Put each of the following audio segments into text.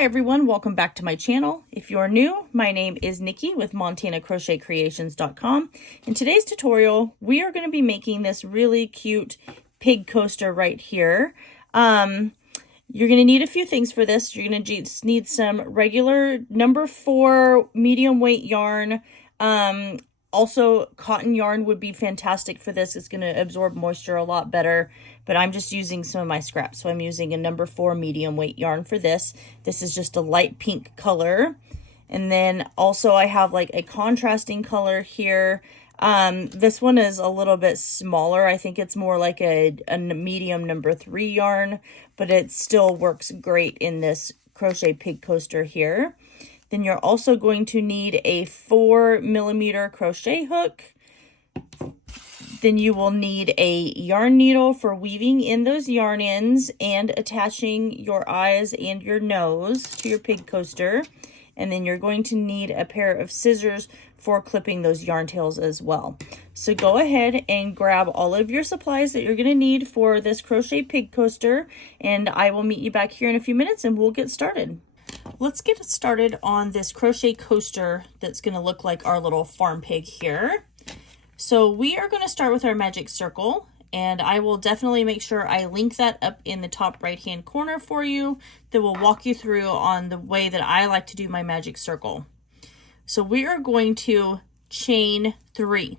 Hi everyone, welcome back to my channel. If you're new, my name is Nikki with MontanaCrochetCreations.com. In today's tutorial, we are going to be making this really cute pig coaster right here. You're going to need a few things for this. You're going to just need some regular number 4 medium weight yarn. Also, cotton yarn would be fantastic for this. It's going to absorb moisture a lot better, but I'm just using some of my scraps. So I'm using a number 4 medium weight yarn for this. This is just a light pink color. And then also I have like a contrasting color here. This one is a little bit smaller. I think it's more like a medium number 3 yarn, but it still works great in this Crochet Pig Coaster here. Then you're also going to need a 4mm crochet hook. Then you will need a yarn needle for weaving in those yarn ends and attaching your eyes and your nose to your pig coaster. And then you're going to need a pair of scissors for clipping those yarn tails as well. So go ahead and grab all of your supplies that you're going to need for this Crochet Pig Coaster, and I will meet you back here in a few minutes and we'll get started. Let's get started on this crochet coaster that's going to look like our little farm pig here. So we are going to start with our magic circle, and I will definitely make sure I link that up in the top right hand corner for you that will walk you through on the way that I like to do my magic circle. So we are going to chain 3.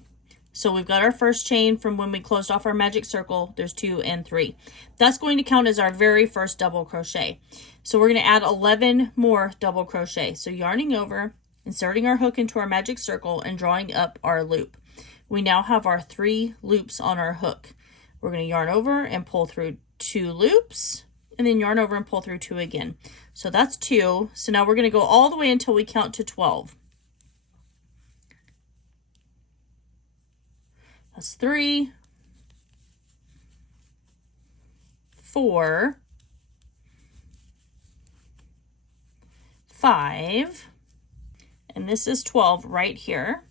So we've got our first chain from when we closed off our magic circle. There's 2 and 3. That's going to count as our very first double crochet. So we're going to add 11 more double crochet. So yarning over, inserting our hook into our magic circle, and drawing up our loop. We now have our 3 loops on our hook. We're going to yarn over and pull through 2 loops, and then yarn over and pull through 2 again. So that's 2. So now we're going to go all the way until we count to 12. That's 3, 4, 5, and this is 12 right here.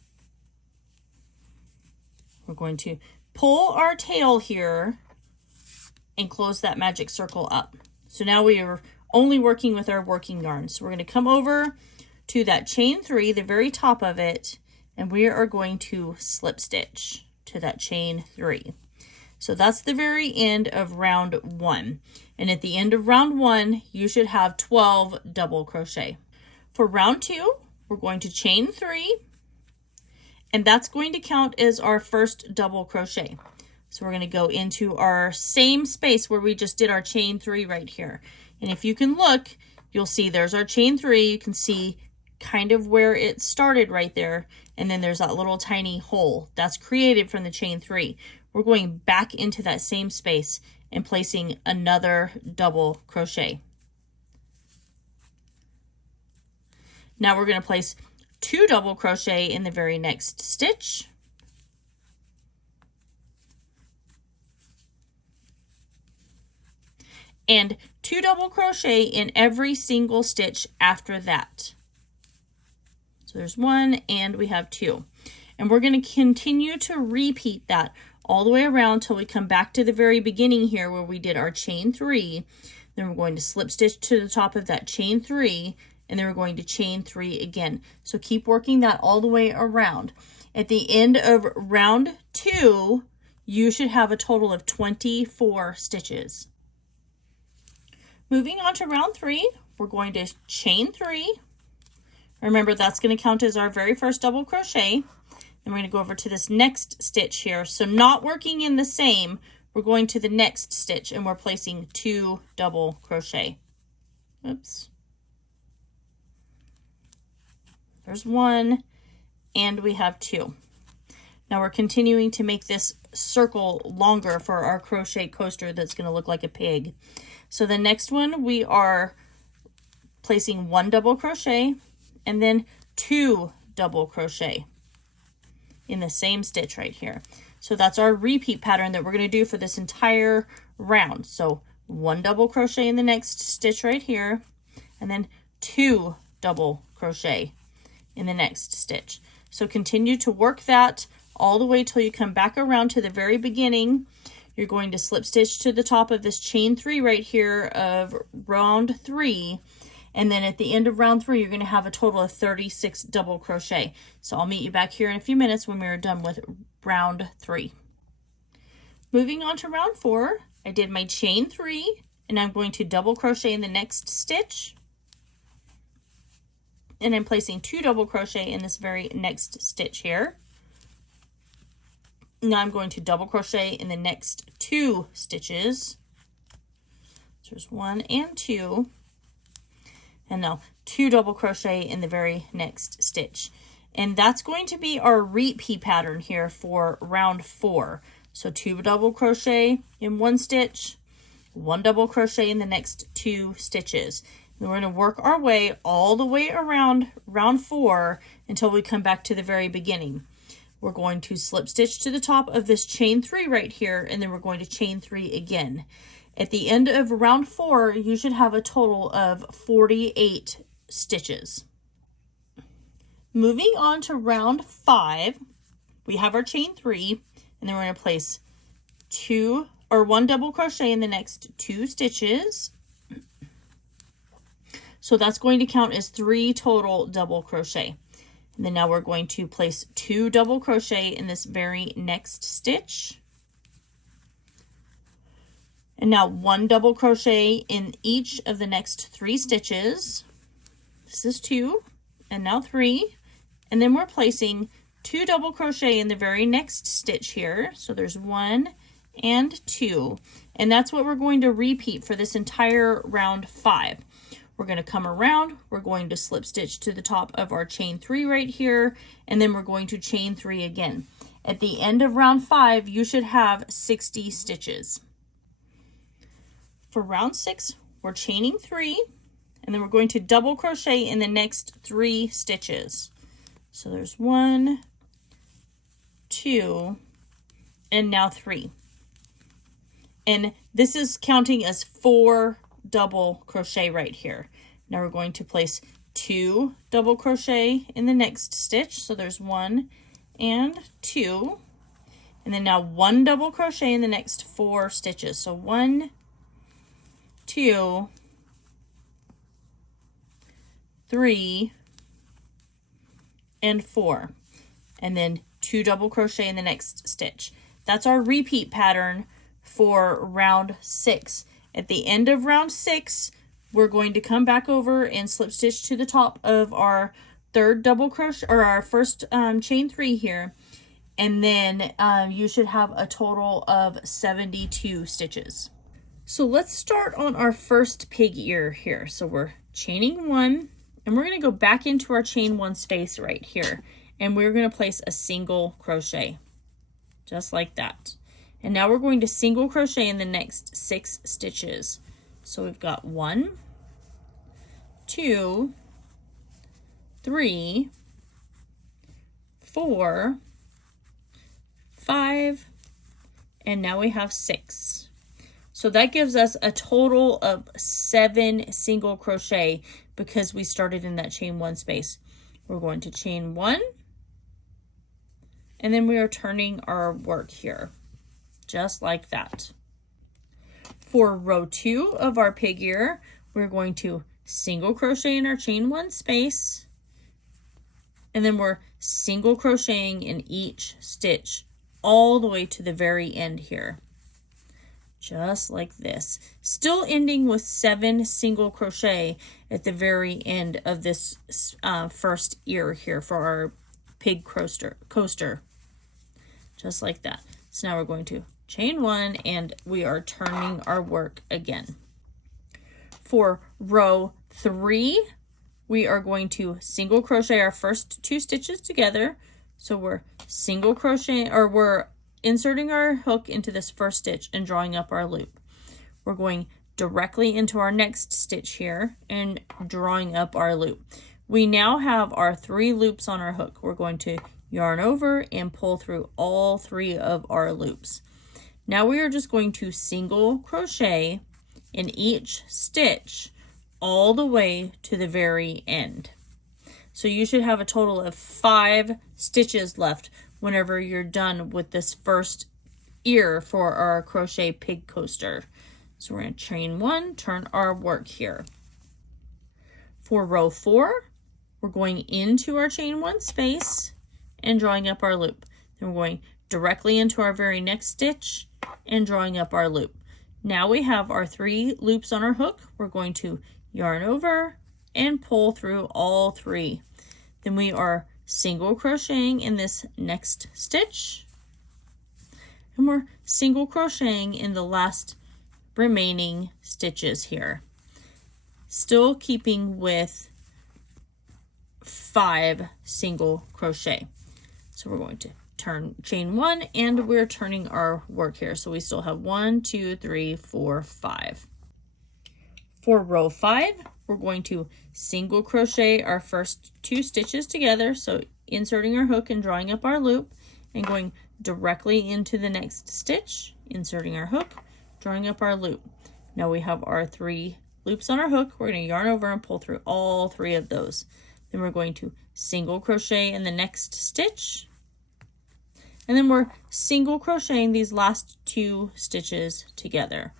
We're going to pull our tail here and close that magic circle up. So now we are only working with our working yarn. So we're going to come over to that chain 3, the very top of it, and we are going to slip stitch to that chain 3. So that's the very end of round 1. And at the end of round 1, you should have 12 double crochet. For round 2, we're going to chain 3, and that's going to count as our first double crochet. So we're going to go into our same space where we just did our chain 3 right here. And if you can look, you'll see there's our chain 3. You can see kind of where it started right there, and then there's that little tiny hole that's created from the chain 3. We're going back into that same space and placing another double crochet. Now we're going to place 2 double crochet in the very next stitch, and 2 double crochet in every single stitch after that. So there's 1 and we have 2. And we're going to continue to repeat that all the way around till we come back to the very beginning here where we did our chain 3. Then we're going to slip stitch to the top of that chain 3, and then we're going to chain 3 again. So keep working that all the way around. At the end of round 2, you should have a total of 24 stitches. Moving on to round 3, we're going to chain 3. Remember, that's going to count as our very first double crochet. Then we're going to go over to this next stitch here. So not working in the same, we're going to the next stitch and we're placing 2 double crochet. Oops. There's 1 and we have 2. Now we're continuing to make this circle longer for our crochet coaster that's going to look like a pig. So the next one, we are placing 1 double crochet and then 2 double crochet in the same stitch right here. So that's our repeat pattern that we're going to do for this entire round. So 1 double crochet in the next stitch right here, and then 2 double crochet in the next stitch. So continue to work that all the way till you come back around to the very beginning. You're going to slip stitch to the top of this chain 3 right here of round 3, And then at the end of round 3, you're going to have a total of 36 double crochet. So I'll meet you back here in a few minutes when we're done with round 3. Moving on to round 4, I did my chain 3, and I'm going to double crochet in the next stitch. And I'm placing 2 double crochet in this very next stitch here. Now I'm going to double crochet in the next 2 stitches. So there's 1 and 2. And now 2 double crochet in the very next stitch. And that's going to be our repeat pattern here for round 4. So 2 double crochet in 1 stitch, 1 double crochet in the next 2 stitches. And we're going to work our way all the way around round 4 until we come back to the very beginning. We're going to slip stitch to the top of this chain 3 right here, and then we're going to chain 3 again. At the end of round 4, you should have a total of 48 stitches. Moving on to round 5, we have our chain 3, and then we're going to place 1 double crochet in the next 2 stitches. So that's going to count as 3 total double crochet. And then now we're going to place 2 double crochet in this very next stitch. And now 1 double crochet in each of the next 3 stitches. This is 2, and now 3. And then we're placing 2 double crochet in the very next stitch here. So there's 1 and 2. And that's what we're going to repeat for this entire round 5. We're going to come around, we're going to slip stitch to the top of our chain 3 right here, and then we're going to chain 3 again. At the end of round 5, you should have 60 stitches. For round 6, we're chaining 3, and then we're going to double crochet in the next 3 stitches. So there's 1, 2, and now 3. And this is counting as 4 double crochet right here. Now we're going to place 2 double crochet in the next stitch. So there's 1 and 2. And then now 1 double crochet in the next 4 stitches. So 1, 2, 3, and 4. And then 2 double crochet in the next stitch. That's our repeat pattern for round 6. At the end of round 6, we're going to come back over and slip stitch to the top of our 3rd double crochet, or our first chain 3 here. And then you should have a total of 72 stitches. So let's start on our first pig ear here. So we're chaining 1, and we're going to go back into our chain 1 space right here. And we're going to place a single crochet, just like that. And now we're going to single crochet in the next 6 stitches. So we've got 1, 2, 3, 4, 5, and now we have 6. So that gives us a total of 7 single crochet because we started in that chain 1 space. We're going to chain 1, and then we are turning our work here, just like that. For row 2 of our pig ear, we're going to single crochet in our chain 1 space, and then we're single crocheting in each stitch all the way to the very end here, just like this, still ending with 7 single crochet at the very end of this first ear here for our pig coaster, just like that. So now we're going to chain 1, and we are turning our work again. For row 3, we are going to single crochet our first 2 stitches together. So we're single crocheting, or we're inserting our hook into this first stitch and drawing up our loop. We're going directly into our next stitch here and drawing up our loop. We now have our 3 loops on our hook. We're going to yarn over and pull through all 3 of our loops. Now we are just going to single crochet in each stitch all the way to the very end. So you should have a total of 5 stitches left whenever you're done with this first ear for our Crochet Pig Coaster. So we're going to chain 1, turn our work here. For row 4, we're going into our chain 1 space and drawing up our loop. Then we're going directly into our very next stitch and drawing up our loop. Now we have our 3 loops on our hook. We're going to yarn over and pull through all 3. Then we are single crocheting in this next stitch, and we're single crocheting in the last remaining stitches here, still keeping with 5 single crochet. So we're going to turn chain 1 and we're turning our work here. So we still have 1, 2, 3, 4, 5. For row 5, we're going to single crochet our first 2 stitches together. So inserting our hook and drawing up our loop and going directly into the next stitch, inserting our hook, drawing up our loop. Now we have our 3 loops on our hook. We're going to yarn over and pull through all 3 of those. Then we're going to single crochet in the next stitch. And then we're single crocheting these last 2 stitches together.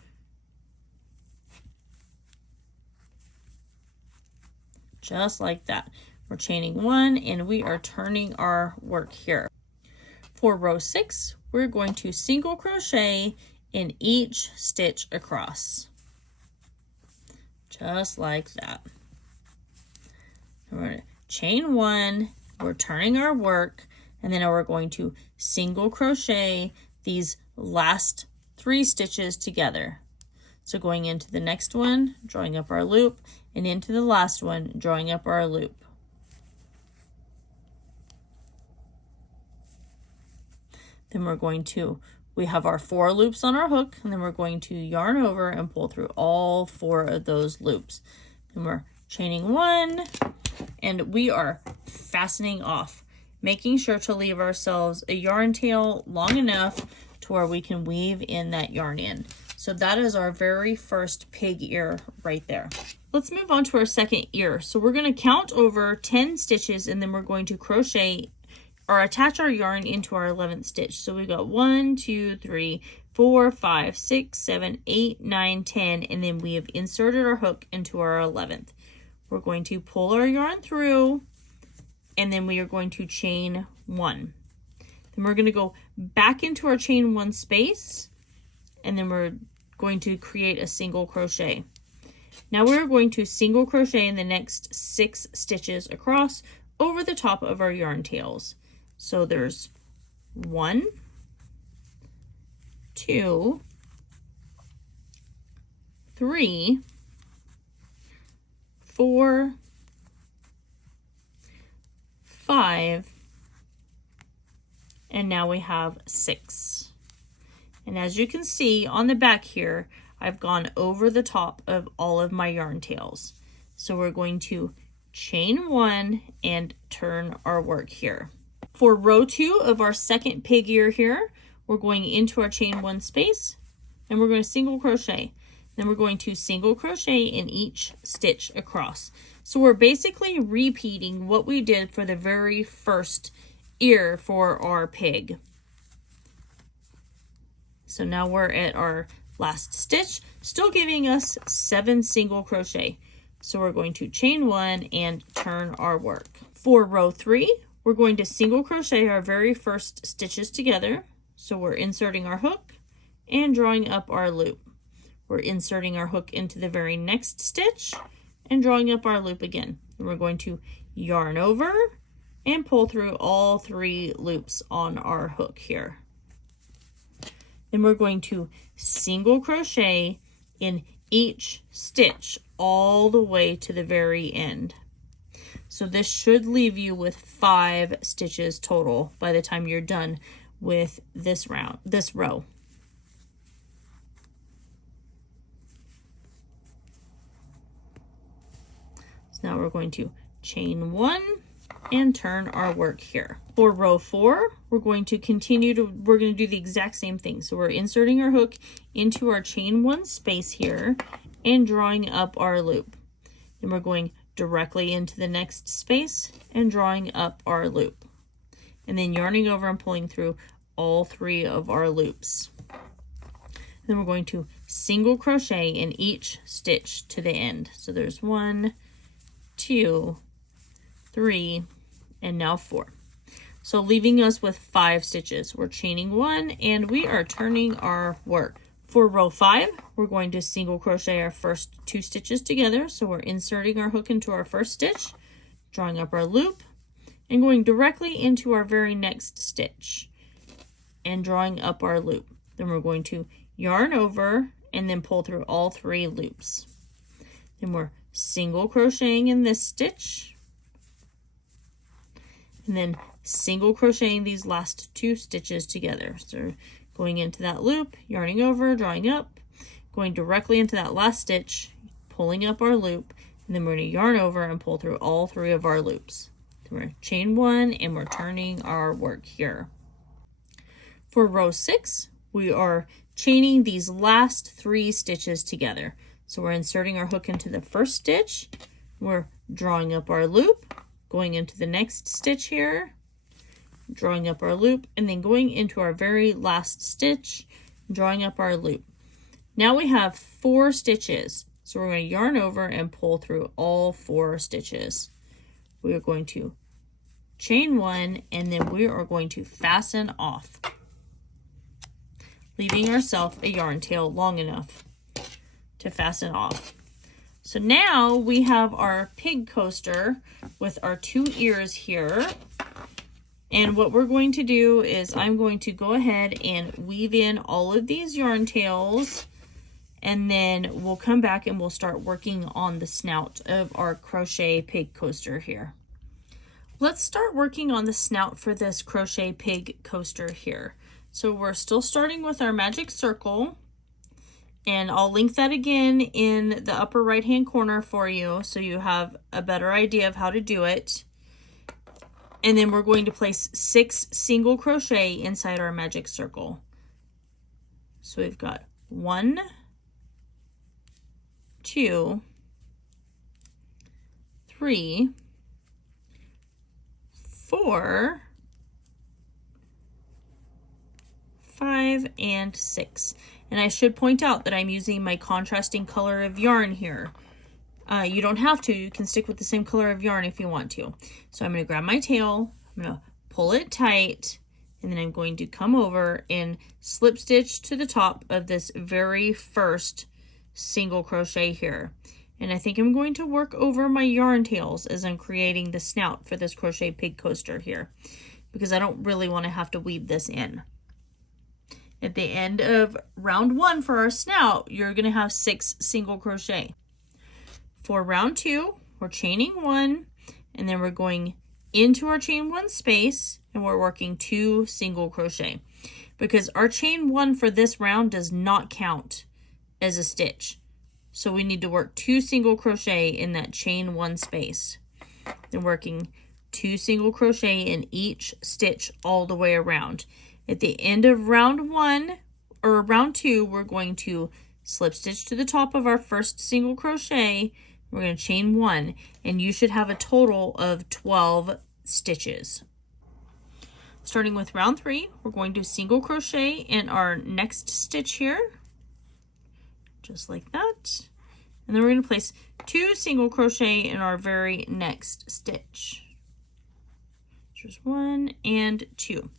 Just like that. We're chaining 1 and we are turning our work here. For row 6, we're going to single crochet in each stitch across. Just like that. We're going to chain 1, we're turning our work, and then we're going to single crochet these last 3 stitches together. So going into the next one, drawing up our loop, and into the last one, drawing up our loop. Then we have our 4 loops on our hook, and then we're going to yarn over and pull through all 4 of those loops. Then we're chaining 1, and we are fastening off, making sure to leave ourselves a yarn tail long enough to where we can weave in that yarn in. So that is our very first pig ear right there. Let's move on to our second ear. So we're going to count over 10 stitches, and then we're going to crochet or attach our yarn into our 11th stitch. So we got 1, 2, 3, 4, 5, 6, 7, 8, 9, 10, and then we have inserted our hook into our 11th. We're going to pull our yarn through, and then we are going to chain 1. Then we're going to go back into our chain 1 space, and then we're going to create a single crochet. Now we're going to single crochet in the next 6 stitches across over the top of our yarn tails. So there's 1, 2, 3, 4, 5, and now we have 6. And as you can see on the back here, I've gone over the top of all of my yarn tails. So we're going to chain 1 and turn our work here. For row 2 of our second pig ear here, we're going into our chain 1 space, and we're going to single crochet. Then we're going to single crochet in each stitch across. So we're basically repeating what we did for the very first ear for our pig. So now we're at our last stitch, still giving us 7 single crochet. So we're going to chain 1 and turn our work. For row 3, we're going to single crochet our very first stitches together. So we're inserting our hook and drawing up our loop. We're inserting our hook into the very next stitch and drawing up our loop again. And we're going to yarn over and pull through all 3 loops on our hook here. Then we're going to single crochet in each stitch all the way to the very end. So this should leave you with 5 stitches total by the time you're done with this row. So now we're going to chain 1 and turn our work here. For row 4, we're going to do the exact same thing. So we're inserting our hook into our chain 1 space here and drawing up our loop. Then we're going directly into the next space and drawing up our loop. And then yarning over and pulling through all 3 of our loops. Then we're going to single crochet in each stitch to the end. So there's 1, 2, 3, and now 4. So leaving us with 5 stitches. We're chaining 1 and we are turning our work. For row 5, we're going to single crochet our first 2 stitches together. So we're inserting our hook into our first stitch, drawing up our loop, and going directly into our very next stitch and drawing up our loop. Then we're going to yarn over and then pull through all 3 loops. Then we're single crocheting in this stitch and then single crocheting these last 2 stitches together. So going into that loop, yarning over, drawing up, going directly into that last stitch, pulling up our loop, and then we're going to yarn over and pull through all 3 of our loops. Then we're chain 1 and we're turning our work here. For row 6, we are chaining these last 3 stitches together. So we're inserting our hook into the first stitch, we're drawing up our loop, going into the next stitch here, drawing up our loop, and then going into our very last stitch, drawing up our loop. Now we have 4 stitches. So we're going to yarn over and pull through all 4 stitches. We are going to chain 1 and then we are going to fasten off, leaving ourselves a yarn tail long enough to fasten off. So now we have our pig coaster with our 2 ears here. And what we're going to do is I'm going to go ahead and weave in all of these yarn tails, and then we'll come back and we'll start working on the snout of our crochet pig coaster here. Let's start working on the snout for this crochet pig coaster here. So we're still starting with our magic circle, and I'll link that again in the upper right hand corner for you so you have a better idea of how to do it. And then we're going to place 6 single crochet inside our magic circle. So we've got 1, 2, 3, 4, 5, and 6. And I should point out that I'm using my contrasting color of yarn here. You don't have to. You can stick with the same color of yarn if you want to. So I'm going to grab my tail, I'm going to pull it tight, and then I'm going to come over and slip stitch to the top of this very first single crochet here. And I think I'm going to work over my yarn tails as I'm creating the snout for this crochet pig coaster here, because I don't really want to have to weave this in. At the end of round 1 for our snout, you're going to have 6 single crochet. For round 2, we're chaining 1, and then we're going into our chain 1 space, and we're working 2 single crochet, because our chain 1 for this round does not count as a stitch. So we need to work 2 single crochet in that chain 1 space. Then working 2 single crochet in each stitch all the way around. At the end of round 1 or round 2, we're going to slip stitch to the top of our first single crochet. We're going to chain 1, and you should have a total of 12 stitches. Starting with round 3, we're going to single crochet in our next stitch here, just like that. And then we're going to place 2 single crochet in our very next stitch. Just 1 and 2.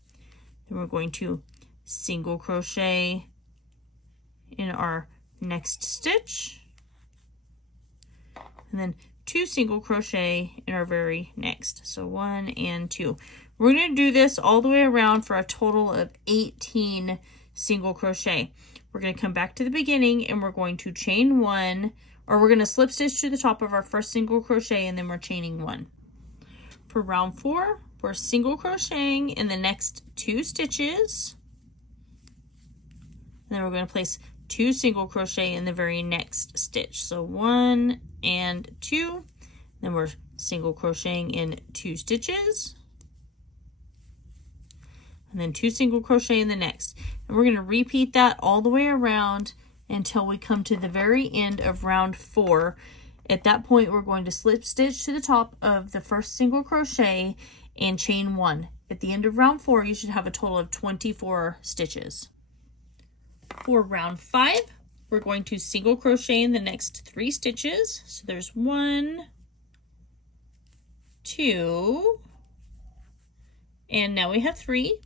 Then we're going to single crochet in our next stitch, and then 2 single crochet in our very next. So 1 and 2. We're going to do this all the way around for a total of 18 single crochet. We're going to come back to the beginning and we're going to chain 1, or we're going to slip stitch to the top of our first single crochet, and then we're chaining 1. For round 4, we're single crocheting in the next 2 stitches, and then we're going to place 2 single crochet in the very next stitch. So 1 and 2, then we're single crocheting in 2 stitches, and then 2 single crochet in the next. And we're going to repeat that all the way around until we come to the very end of round 4. At that point, we're going to slip stitch to the top of the first single crochet and chain 1. At the end of round 4, you should have a total of 24 stitches. For round 5, we're going to single crochet in the next 3 stitches. So there's 1, 2, and now we have 3.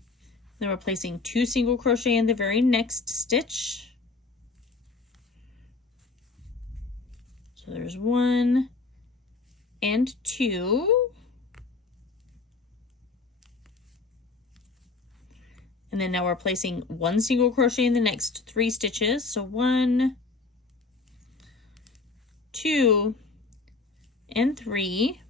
Then we're placing 2 single crochet in the very next stitch. So there's 1 and 2. And then now we're placing 1 single crochet in the next 3 stitches. So 1, 2, and 3.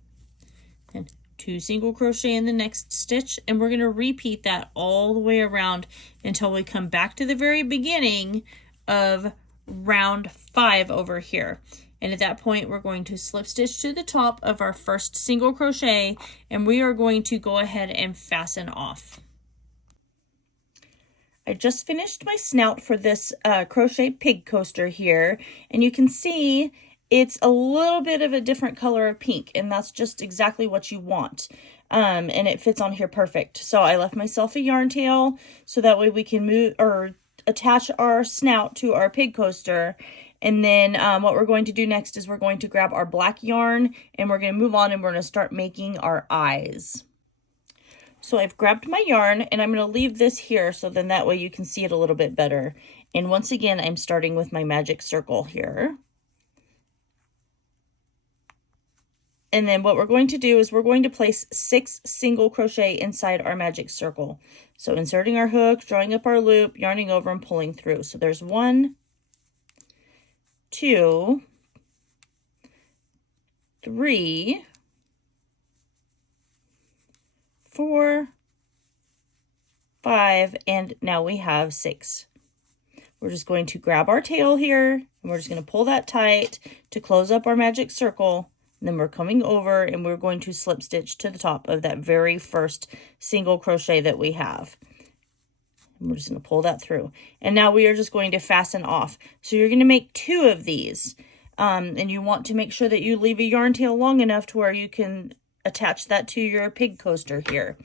And 2 single crochet in the next stitch, and we're going to repeat that all the way around until we come back to the very beginning of round 5 over here. And at that point, we're going to slip stitch to the top of our first single crochet, and we are going to go ahead and fasten off. I just finished my snout for this Crochet Pig Coaster here, and you can see it's a little bit of a different color of pink, and that's just exactly what you want. And it fits on here perfect. So I left myself a yarn tail so that way we can move or attach our snout to our pig coaster. And then what we're going to do next is we're going to grab our black yarn, and we're going to move on, and we're going to start making our eyes. So I've grabbed my yarn, and I'm going to leave this here so then that way you can see it a little bit better. And once again, I'm starting with my magic circle here. And then what we're going to do is we're going to place 6 single crochet inside our magic circle. So inserting our hook, drawing up our loop, yarning over, and pulling through. So there's 1, 2, 3, 4, 5, and now we have 6. We're just going to grab our tail here, and we're just going to pull that tight to close up our magic circle. And then we're coming over, and we're going to slip stitch to the top of that very first single crochet that we have. And we're just going to pull that through. And now we are just going to fasten off. So you're going to make 2 of these. And you want to make sure that you leave a yarn tail long enough to where you can attach that to your pig coaster here.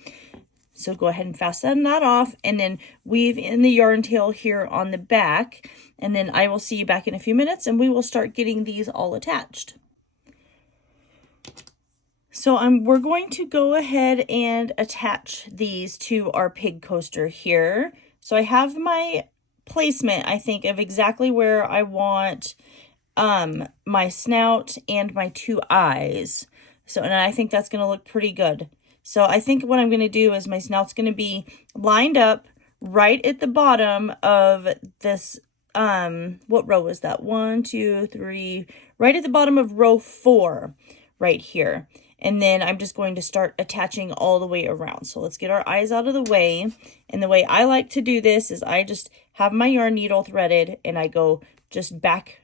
So go ahead and fasten that off, and then weave in the yarn tail here on the back. And then I will see you back in a few minutes, and we will start getting these all attached. So we're going to go ahead and attach these to our pig coaster here. So I have my placement, I think, of exactly where I want my snout and my 2 eyes. So, and I think that's going to look pretty good. So I think what I'm going to do is my snout's going to be lined up right at the bottom of this, what row is that? 1, 2, 3, right at the bottom of row 4 right here. And then I'm just going to start attaching all the way around. So let's get our eyes out of the way. And the way I like to do this is I just have my yarn needle threaded, and I go just back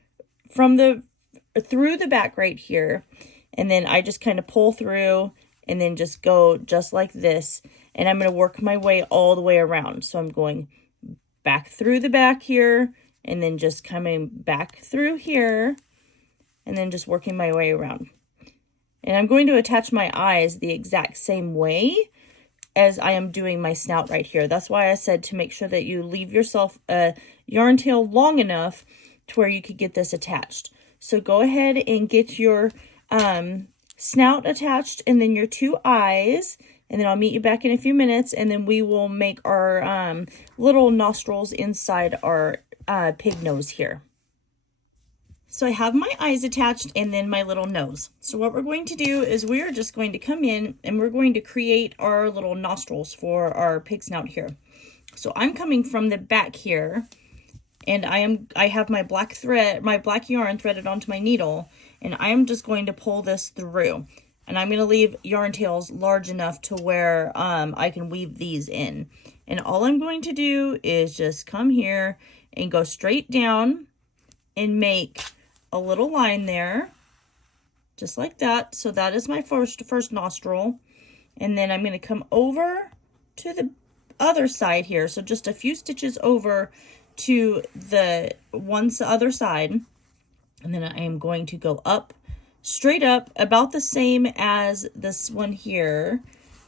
from through the back right here. And then I just kind of pull through and then just go just like this. And I'm going to work my way all the way around. So I'm going back through the back here, and then just coming back through here, and then just working my way around. And I'm going to attach my eyes the exact same way as I am doing my snout right here. That's why I said to make sure that you leave yourself a yarn tail long enough to where you could get this attached. So go ahead and get your snout attached, and then your 2 eyes, and then I'll meet you back in a few minutes, and then we will make our little nostrils inside our pig nose here. So I have my eyes attached and then my little nose. So what we're going to do is we're just going to come in, and we're going to create our little nostrils for our pig snout here. So I'm coming from the back here, and I have my black yarn threaded onto my needle, and I am just going to pull this through. And I'm going to leave yarn tails large enough to where I can weave these in. And all I'm going to do is just come here and go straight down and make a little line there, just like that. So that is my first nostril. And then I'm going to come over to the other side here. So just a few stitches over to the other side. And then I am going to go up, straight up, about the same as this one here.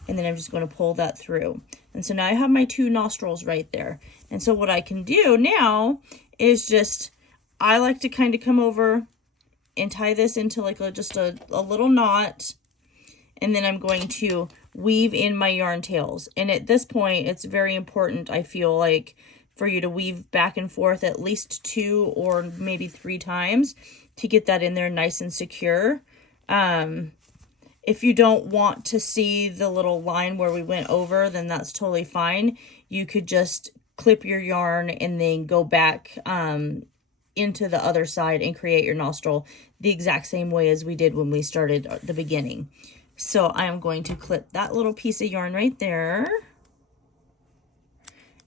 And then I'm just going to pull that through. And so now I have my 2 nostrils right there. And so what I can do now is I like to kind of come over and tie this into like just a little knot. and then I'm going to weave in my yarn tails. And at this point, it's very important, I feel like, for you to weave back and forth at least 2 or maybe 3 times to get that in there nice and secure. If you don't want to see the little line where we went over, then that's totally fine. You could just clip your yarn and then go back into the other side and create your nostril the exact same way as we did when we started at the beginning. So I am going to clip that little piece of yarn right there.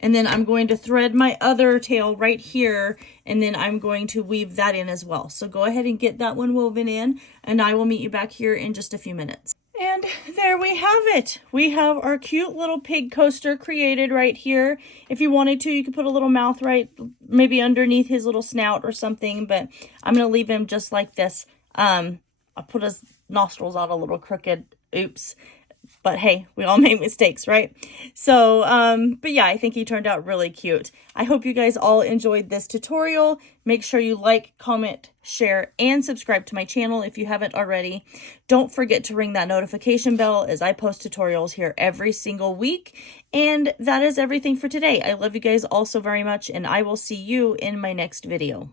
And then I'm going to thread my other tail right here, and then I'm going to weave that in as well. So go ahead and get that one woven in, and I will meet you back here in just a few minutes. And there we have it. We have our cute little pig coaster created right here. If you wanted to, you could put a little mouth right maybe underneath his little snout or something, but I'm going to leave him just like this. I'll put his nostrils out a little crooked. Oops. But hey, we all make mistakes, right? So, but yeah, I think he turned out really cute. I hope you guys all enjoyed this tutorial. Make sure you like, comment, share, and subscribe to my channel if you haven't already. Don't forget to ring that notification bell as I post tutorials here every single week. And that is everything for today. I love you guys all so very much, and I will see you in my next video.